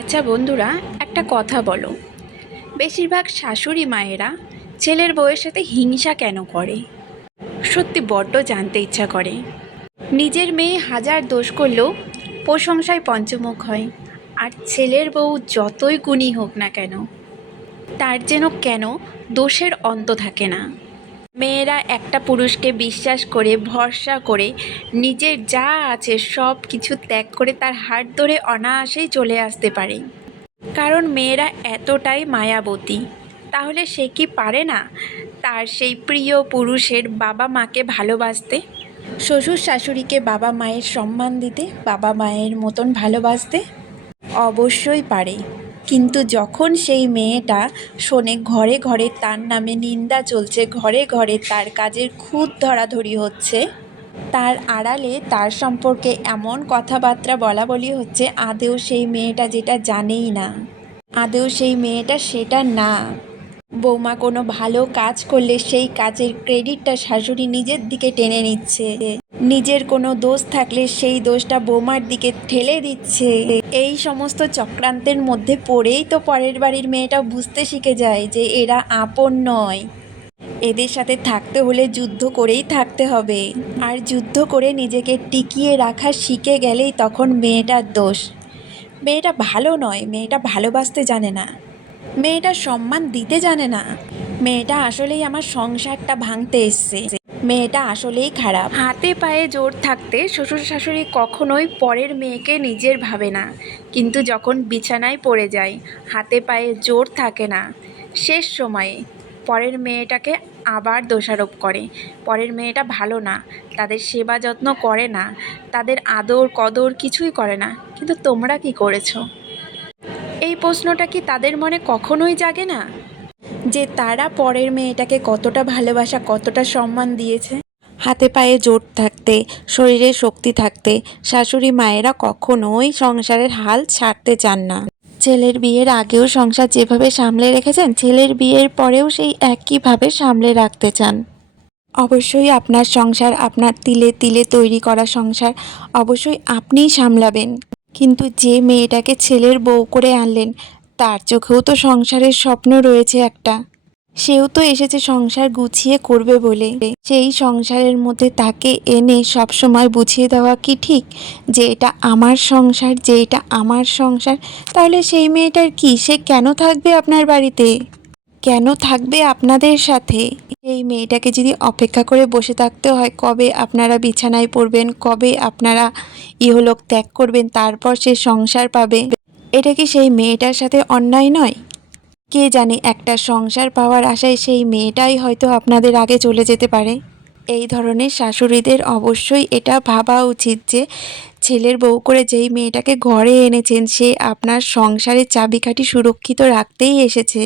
আচ্ছা বন্ধুরা, একটা কথা বলো। বেশিরভাগ শাশুড়ি মায়েরা ছেলের বউয়ের সাথে হিংসা কেন করে? সত্যি বড্ড জানতে ইচ্ছা করে। নিজের মেয়ে হাজার দোষ করলেও প্রশংসায় পঞ্চমুখ হয়, আর ছেলের বউ যতই গুণী হোক না কেন, তার যেন কেন দোষের অন্ত থাকে না। মেয়েরা একটা পুরুষকে বিশ্বাস করে, ভরসা করে, নিজের যা আছে সব কিছু ত্যাগ করে তার হাত ধরে অনায়াসেই চলে আসতে পারে। কারণ মেয়েরা এতটাই মায়াবতী। তাহলে সে কি পারে না তার সেই প্রিয় পুরুষের বাবা মাকে ভালোবাসতে? শ্বশুর শাশুড়িকে বাবা মায়ের সম্মান দিতে, বাবা মায়ের মতন ভালোবাসতে? অবশ্যই পারে। কিন্তু যখন সেই মেয়েটা শোনে, ঘরে ঘরে তার নামে নিন্দা চলছে, ঘরে ঘরে তার কাজের খুদ ধরাধরি হচ্ছে, তার আড়ালে তার সম্পর্কে এমন কথাবার্তা বলা বলি হচ্ছে আদেও সেই মেয়েটা যেটা জানেই না। আদেও সেই মেয়েটা সেটা না। বৌমা কোনো ভালো কাজ করলে সেই কাজের ক্রেডিটটা শাশুড়ি নিজের দিকে টেনে নিচ্ছে। নিজের কোনো দোষ থাকলে সেই দোষটা বৌমার দিকে ঠেলে দিচ্ছে। এই সমস্ত চক্রান্তের মধ্যে পড়েই তো পরের বাড়ির মেয়েটা বুঝতে শিখে যায় যে এরা আপন নয়। এদের সাথে থাকতে হলে যুদ্ধ করেই থাকতে হবে। আর যুদ্ধ করে নিজেকে টিকিয়ে রাখা শিখে গেলেই তখন মেয়েটার দোষ। মেয়েটা ভালো নয়, মেয়েটা ভালোবাসতে জানে না। মেয়েটা সম্মান দিতে জানে না। মেয়েটা আসলেই আমার সংসারটা ভাঙতে এসছে। মেয়েটা আসলেই খারাপ। হাতে পায়ে জোর থাকতে শ্বশুর শাশুড়ি কখনোই পরের মেয়েকে নিজের ভাবে না। কিন্তু যখন বিছানায় পড়ে যায়, হাতে পায়ে জোর থাকে না। শেষ সময়ে পরের মেয়েটাকে আবার দোষারোপ করে। পরের মেয়েটা ভালো না, তাদের সেবা যত্ন করে না, তাদের আদর কদর কিছুই করে না। কিন্তু তোমরা কি করেছ? এই প্রশ্নটা কি তাদের মনে কখনোই জাগে না? যে তারা পরের মেয়েটাকে কতটা ভালোবাসা, কতটা সম্মান দিয়েছে? হাতে পায়ে জোট থাকতে, শরীরে শক্তি থাকতে, শাশুড়ি মায়েরা কখনোই সংসারের হাল ছাড়তে চান না। ছেলের বিয়ের আগেও সংসার যেভাবে সামলে রেখেছেন, ছেলের বিয়ের পরেও সেই একইভাবে সামলে রাখতে চান। অবশ্যই আপনার সংসার, আপনার তিলে তিলে তৈরি করা সংসার অবশ্যই আপনিই সামলাবেন। কিন্তু যে মেয়েটাকে ছেলের বউ করে আনলেন, তার চোখেও তো সংসারের স্বপ্ন রয়েছে একটা। সেও তো এসেছে সংসার গুছিয়ে করবে বলে। সেই সংসারের মধ্যে তাকে এনে সব সময় বুঝিয়ে দেওয়া কি ঠিক? যে এটা আমার সংসার, যে এটা আমার সংসার, তাহলে সেই মেয়েটার কি? সে কেন থাকবে আপনার বাড়িতে? কেন থাকবে আপনাদের সাথে? এই মেয়েটাকে যদি অপেক্ষা করে বসে থাকতে হয়, কবে আপনারা বিছানায় পড়বেন, কবে আপনারা ইহলোক ত্যাগ করবেন, তারপর সে সংসার পাবে? এটা কি সেই মেয়েটার সাথে অন্যায় নয়? কে জানে একটা সংসার পাওয়ার আশায় সেই মেয়েটাই হয়তো আপনাদের আগে চলে যেতে পারে। এই ধরনের শাশুড়িদের অবশ্যই এটা ভাবা উচিত যে, ছেলের বউ করে যেই মেয়েটাকে ঘরে এনেছেন, সে আপনার সংসারের চাবিকাঠি সুরক্ষিত রাখতেই এসেছে।